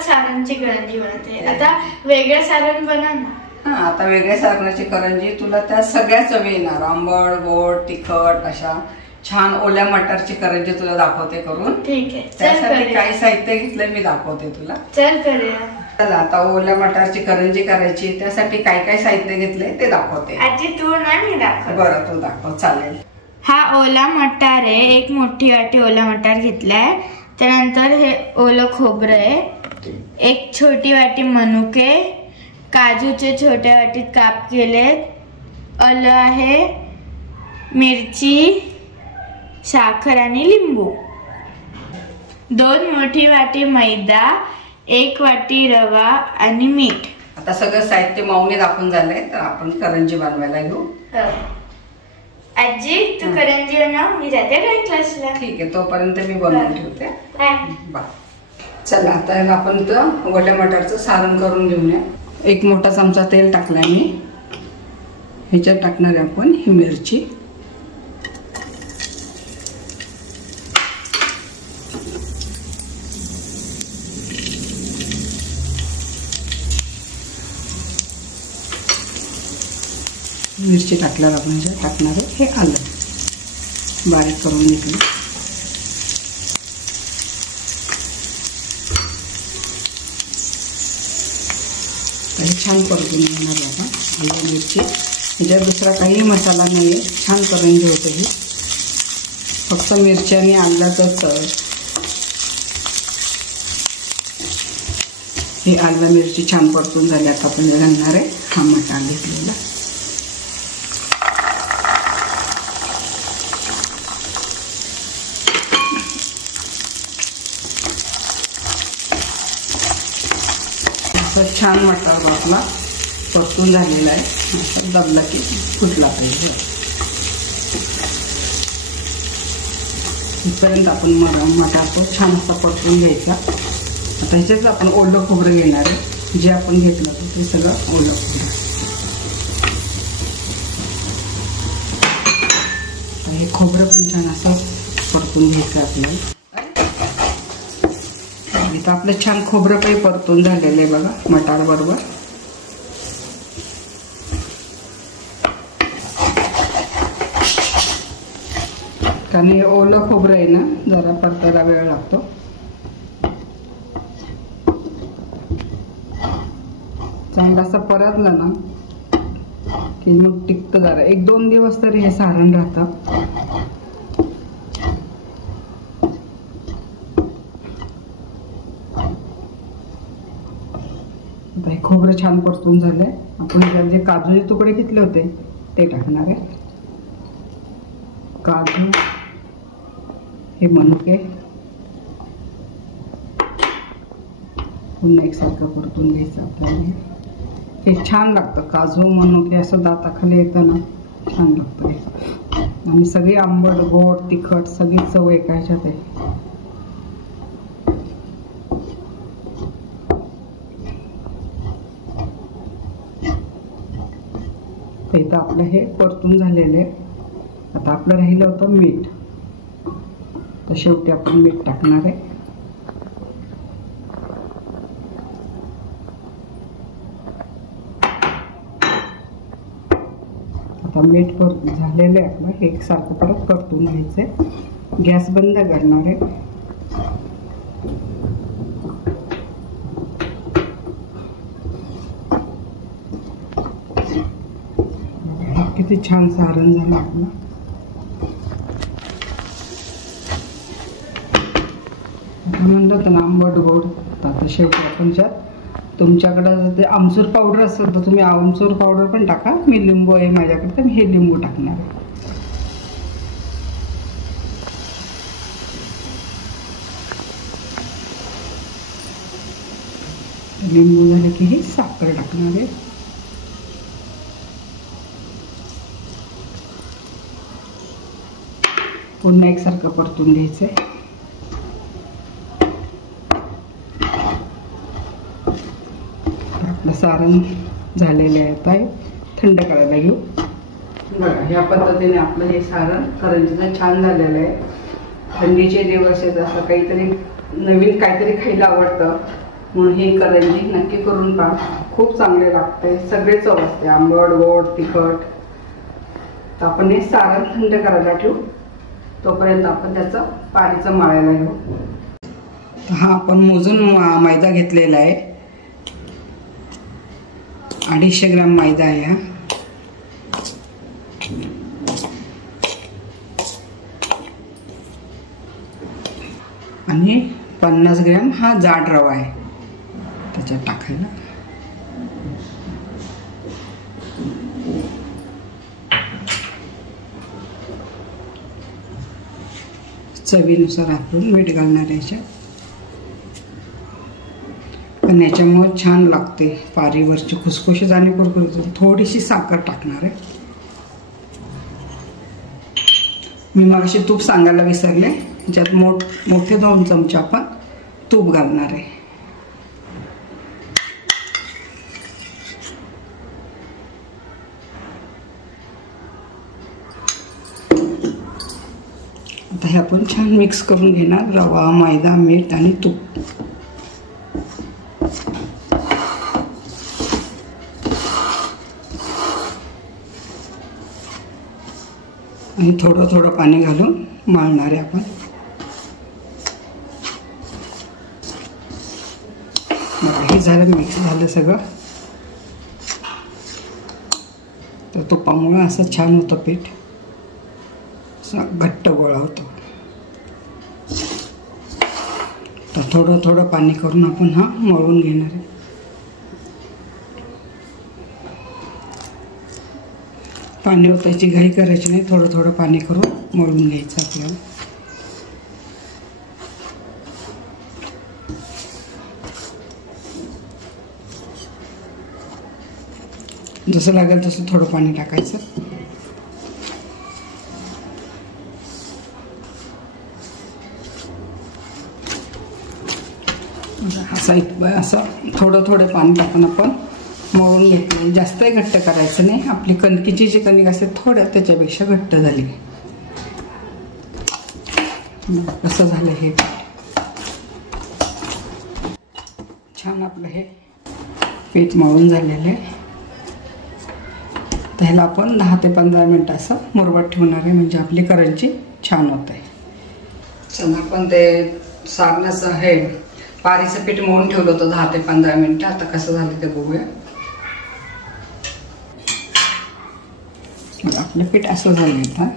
परत सारणची करंजी बनवते. आता वेगळं सारण बनव ना. हा, आता वेगळ्या सारणाची करंजी तुला त्या सगळ्या चवी येणार. आंबट, गोड, तिखट अशा छान ओल्या मटारची करंजी तुला दाखवते करून. ठीक आहे, त्यासाठी काही साहित्य घेतलंय मी दाखवते तुला. चल करूया. चला आता ओल्या मटारची करंजी करायची, त्यासाठी काय काय साहित्य घेतलंय ते दाखवते. आजी तू नाही, मी दाखव. बरं तू दाखव. चालेल. हा ओला मटार आहे, एक मोठी वाटी ओला मटार घेतलाय. त्यानंतर हे ओलं खोबरं आहे, एक छोटी वाटी मनुके, काजूचे छोट्या वाटीत काप केलेत, आलं आहे, मिरची, साखर आणि लिंबू, 2 मोठी वाटी मैदा, 1 वाटी रवा आणि मीठ. आता सगळं साहित्य माऊने दाखवून झालंय, तर आपण करंजी बनवायला घेऊ. आजी तू करंजी बनव, मी जाते ड्रॉइंग क्लासला. ठीक आहे, तोपर्यंत मी बनवून ठेवते. बाय. चला आता आपण ओल्या मटारचं सारण करून घेऊया. 1 मोठा चमचा तेल टाकलाय मी. ह्याच्यात टाकणार आहे आपण ही मिरची, मिरची टाकल्यावर आपण ह्याच्यात टाकणार आहे हे आलं बारीक करून घेतलं. हे छान परतून घेणार आपण आलं मिरची. ह्याच्यात दुसरा काही मसाला नाही आहे, छान करंजी होते ही. फक्त मिरची आणि आल्याचंच. हे आलं मिरची छान परतून झाली. आता आपण घालणार आहे हा मटार घेतलेला. छान मटार आपला परतून झालेला आहे. असं दबला की फुटला पाहिजे. इथपर्यंत आपण मटार तो छान असा परतून घ्यायचा. आता ह्याच्याच आपण ओलं खोबरं घेणार आहे, जे आपण घेतलं होतं ते सगळं ओलं खोबरं. हे खोबरं पण छान असं परतून घ्यायचं आपल्याला. इथं आपलं छान खोबरं काही परतून झालेलं आहे बघा मटार बरोबर. कारण हे ओलं खोबरं आहे ना, जरा परतायला वेळ लागतो. चांगलं असं परतलं ना की मग टिकतं. जरा 1-2 दिवस तरी हे सारण राहतं. आता हे खोबरं छान परतून झालंय. आपण जे काजूचे तुकडे घेतले होते ते टाकणार आहे. काजू, हे मनुके पुन्हा एकसारखं परतून घ्यायचं आपल्याला. हे छान लागतं. काजू मनुके असं दाताखाली येतं ना, छान लागतं हे. आणि सगळी आंबट गोड तिखट सगळी चव एका ह्याच्यात आहे. इथं आपलं हे परतून झालेलं आहे. आता आपलं राहिलं होतं मीठ, तर शेवटी आपण मीठ टाकणार आहे. आता मीठ झालेलं आहे आपलं. हे एकसारखं परत परतून घ्यायचंय. गॅस बंद करणार आहे. किती छान सारण झालं आपलं. म्हणलं होतं ना आंबट गोड. आता शेवटी आपण तुमच्याकडं जर ते आमचूर पावडर असेल तर तुम्ही आमचूर पावडर पण टाका. मी लिंबू आहे माझ्याकडे तर मी हे लिंबू टाकणार आहे. लिंबू झालं की ही साखर टाकणार आहे. पुन्हा एकसारखं परतून घ्यायचंय. आपलं सारण झालेलं आहे. आता थंड करायला घेऊ. बघा ह्या पद्धतीने आपलं हे सारण करंजीचं छान झालेलं आहे. थंडीचे दिवस आहेत, असं काहीतरी नवीन काहीतरी खायला आवडतं. म्हणून ही करंजी नक्की करून पहा, खूप चांगले लागते. सगळे चव असते, आंबट, गोड, तिखट. तर आपण हे सारण थंड करायला ठेवू, तोपर्यंत आपण त्याचं पाणीचं मळायला घेऊ. हा आपण मोजून मैदा घेतलेला आहे, 250 ग्रॅम मैदा आहे हा. आणि 50 ग्रॅम हा जाड रवा आहे त्याच्यात टाकायला. चवीनुसार आपण मीठ घालणार याच्यात. पण याच्यामुळे छान लागते, पारीवरची खुसखुशीत आणि कुरकुरीत. थोडीशी साखर टाकणार आहे मी. मगाशी तूप सांगायला विसरले, याच्यात मोठे 2 चमचे आपण तूप घालणार आहे. आता हे आपण छान मिक्स करून घेणार, रवा, मैदा, मीठ आणि तूप. आणि थोडं थोडं पाणी घालून मळणार आहे आपण. हे झालं, मिक्स झालं सगळं. तर तुपामुळे असं छान होतं पीठ, असं घट्ट गोळा होतो. तर थोडं थोडं पाणी करून आपण हा मळून घेणार आहे. पाणी ओतायची घाई करायची नाही, थोडं थोडं पाणी करून मळून घ्यायचं आपल्याला. जसं लागेल तसं थोडं पाणी टाकायचं. असं थोडं थोडं पाणी टाकून आपण मळून घेतलं. जास्तही घट्ट करायचं नाही, आपली कणकीची जी कणिक असते थोड्या त्याच्यापेक्षा घट्ट झाली. कसं झालं हे छान, आपलं हे पीठ मळून झालेलं आहे. त्याला आपण 10 ते 15 मिनटं असं मुरवत ठेवणार आहे, म्हणजे आपली करंजी छान होत आहे. चला आपण ते सारणाचं हे पारीचं पीठ मळून ठेवलं होतं 10 ते 15 मिनटं. आता कसं झालं ते बघूया. आपलं पीठ असं झालं आता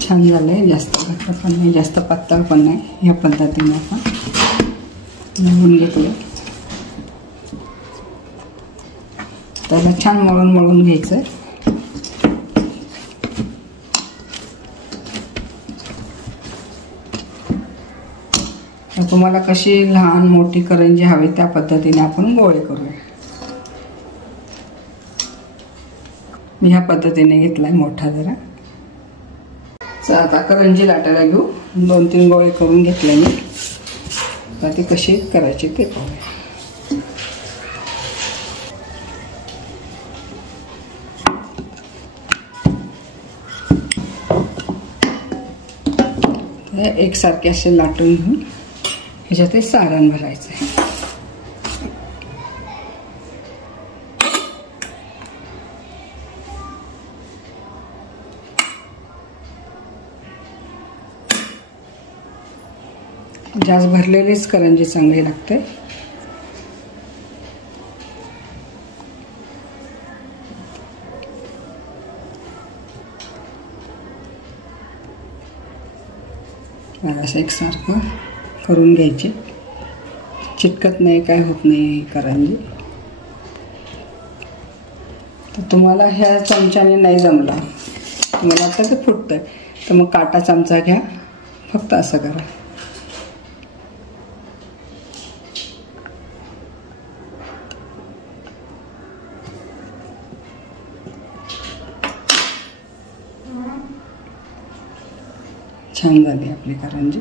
छान झालंय. जास्त घट्ट पण नाही, जास्त पातळ पण नाही. ह्या पद्धतीने आपण मळून घेतलं. त्याला छान मळून मळून घ्यायचं. तुम्हाला कशी लहान मोठी करंजी हवी त्या पद्धतीने आपण गोळे करूया. मी ह्या पद्धतीने घेतलाय मोठा जरा. चला आता करंजी लाटायला घेऊ. 2-3 गोळे करून घेतले मी. आता ती कशी करायची ते पाहूया. एकसारखे असे लाटून घेऊन ह्याच्यात ते सारण भरायचं आहे. जास्त भरलेलीच करंजी चांगली लागते. असं एकसारखं करून घ्यायचे. चिटकत नाही, काय होत नाही करंजी. तर तुम्हाला ह्या चमच्याने नाही जमला, तुम्हाला वाटतं ते फुटतंय, तर मग काटा चमचा घ्या. फक्त असं करा. छान झाली आपली करंजी.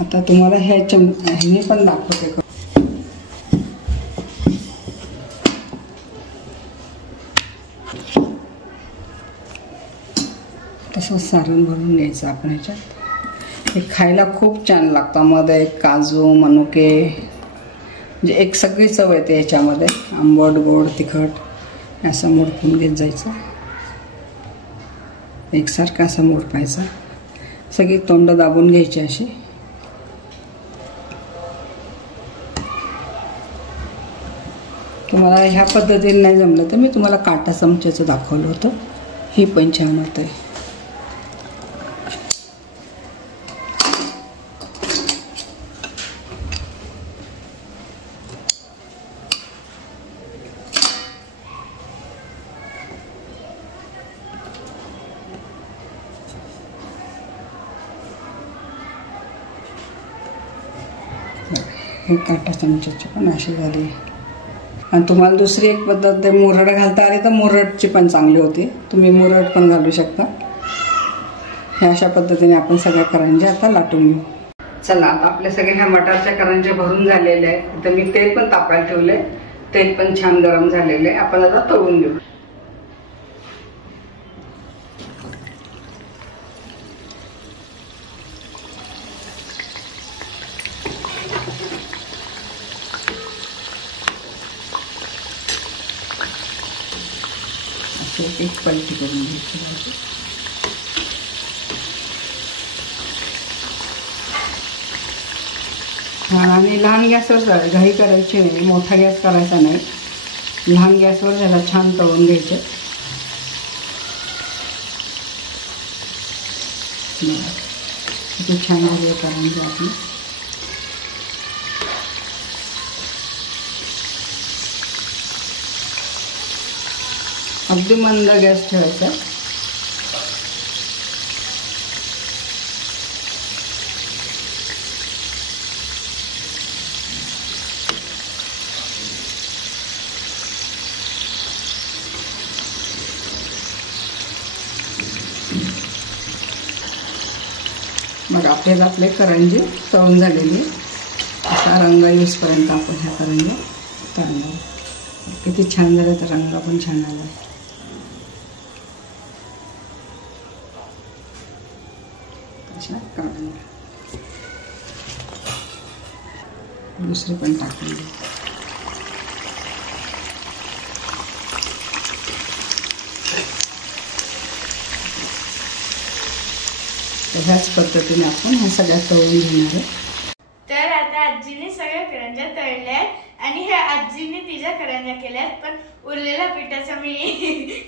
आता तुम्हाला ह्याने पण दाखवते. तसंच सारण भरून घ्यायचं आपण ह्याच्यात. हे खायला खूप छान लागतं. मध्ये काजू मनुके म्हणजे एक सगळी चव येते याच्यामध्ये. आंबट गोड तिखट असं मोडपून घेत जायचं. एकसारखा असं मोडपायचा. सगळी तोंड दाबून घ्यायची अशी. तुम्हाला ह्या पद्धतीने नाही जमलं तर मी तुम्हाला काटा चमच्याचं दाखवलं होतं. ही पण छान होतं. हे काटा चमच्याची पण अशी झाली. आणि तुम्हाला दुसरी एक पद्धत मुरड घालता आली तर मुरडची पण चांगली होती. तुम्ही मुरड पण घालू शकता. हे अशा पद्धतीने आपण सगळ्या करंज्या आता लाटून घेऊ. चला आता आपल्या सगळ्या ह्या मटारच्या करंज्या भरून झालेल्या आहेत. तर मी तेल पण तापायला ठेवले. तेल पण छान गरम झालेलं आहे. आपण आता तळून घेऊ. एक पलटी करून घ्यायची. आणि लहान गॅसवर घाई करायची नाही. मोठा गॅस करायचा नाही. लहान गॅसवर ह्याला छान तळून घ्यायचे. किती छान झाले करंजी आपली. अगदी मंद गॅस ठेवायचा. मग आपले करंजी तळून झालेली. असा रंग येऊसपर्यंत आपण ह्या करंज्या तळणार. किती छान झाले तर रंग पण छान आला. दुसरी पण टाकून दे. ह्याच पद्धतीने आपण ह्या सगळ्या तळून घेणार आहे. तर आता आजीने सगळ्या करंज्या तळल्यात आणि ह्या आजीने तिच्या करंज्या केल्यात. पण उरलेल्या पिठाचं मी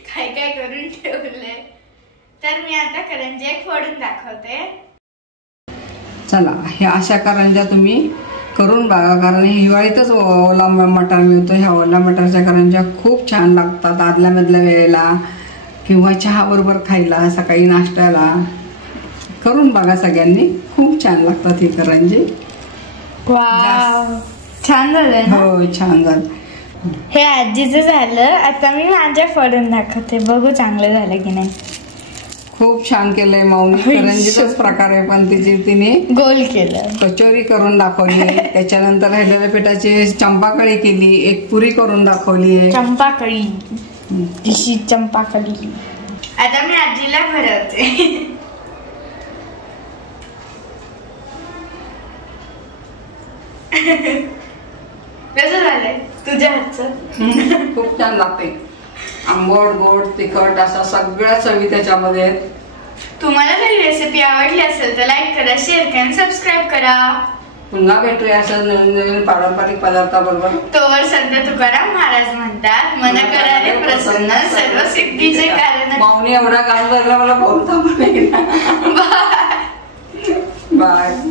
काय काय करून ठेवलंय. तर मी आता करंज्या फोडून दाखवते. चला ह्या अशा करंज्या तुम्ही करून बघा. कारण हिवाळीतच ओला मटार मिळतो. ह्या ओला मटारच्या करंज्या खूप छान लागतात. आदल्या मधल्या वेळेला किंवा चहा बरोबर खायला, सकाळी नाश्त्याला करून बघा सगळ्यांनी. खूप छान लागतात ही करंजी. वाव छान झालं. हो छान झालं. हे आजीचं झालं. आता मी माझ्या फोडून दाखवते. बघू चांगलं झालं की नाही. खूप छान केलंय माऊनी. करंजीचाच प्रकार आहे पण तिने गोल केलं. कचोरी करून दाखवली. त्याच्यानंतर राहिलेल्या पिठाची चंपाकळी केली. एक पुरी करून दाखवली. चंपाकळी. चंपाकळी. आता मी आजीला भरवते. कसं झालंय तुझ्या हातचं? खूप छान लागते. आंबट गोड तिखट असा सगळ्या चवी त्याच्यामध्ये. तुम्हाला जर रेसिपी आवडली असेल तर लाईक करा, शेअर करा, सबस्क्राईब करा. पुन्हा भेटूया असं नवीन नवीन पारंपरिक पदार्थाबरोबर. तोवर संत तुकाराम महाराज म्हणतात, मन करारे प्रसन्न सर्व सिद्धीचे कारण. माऊनी एवढा काम झाला मला बोलता पण. Bye bye.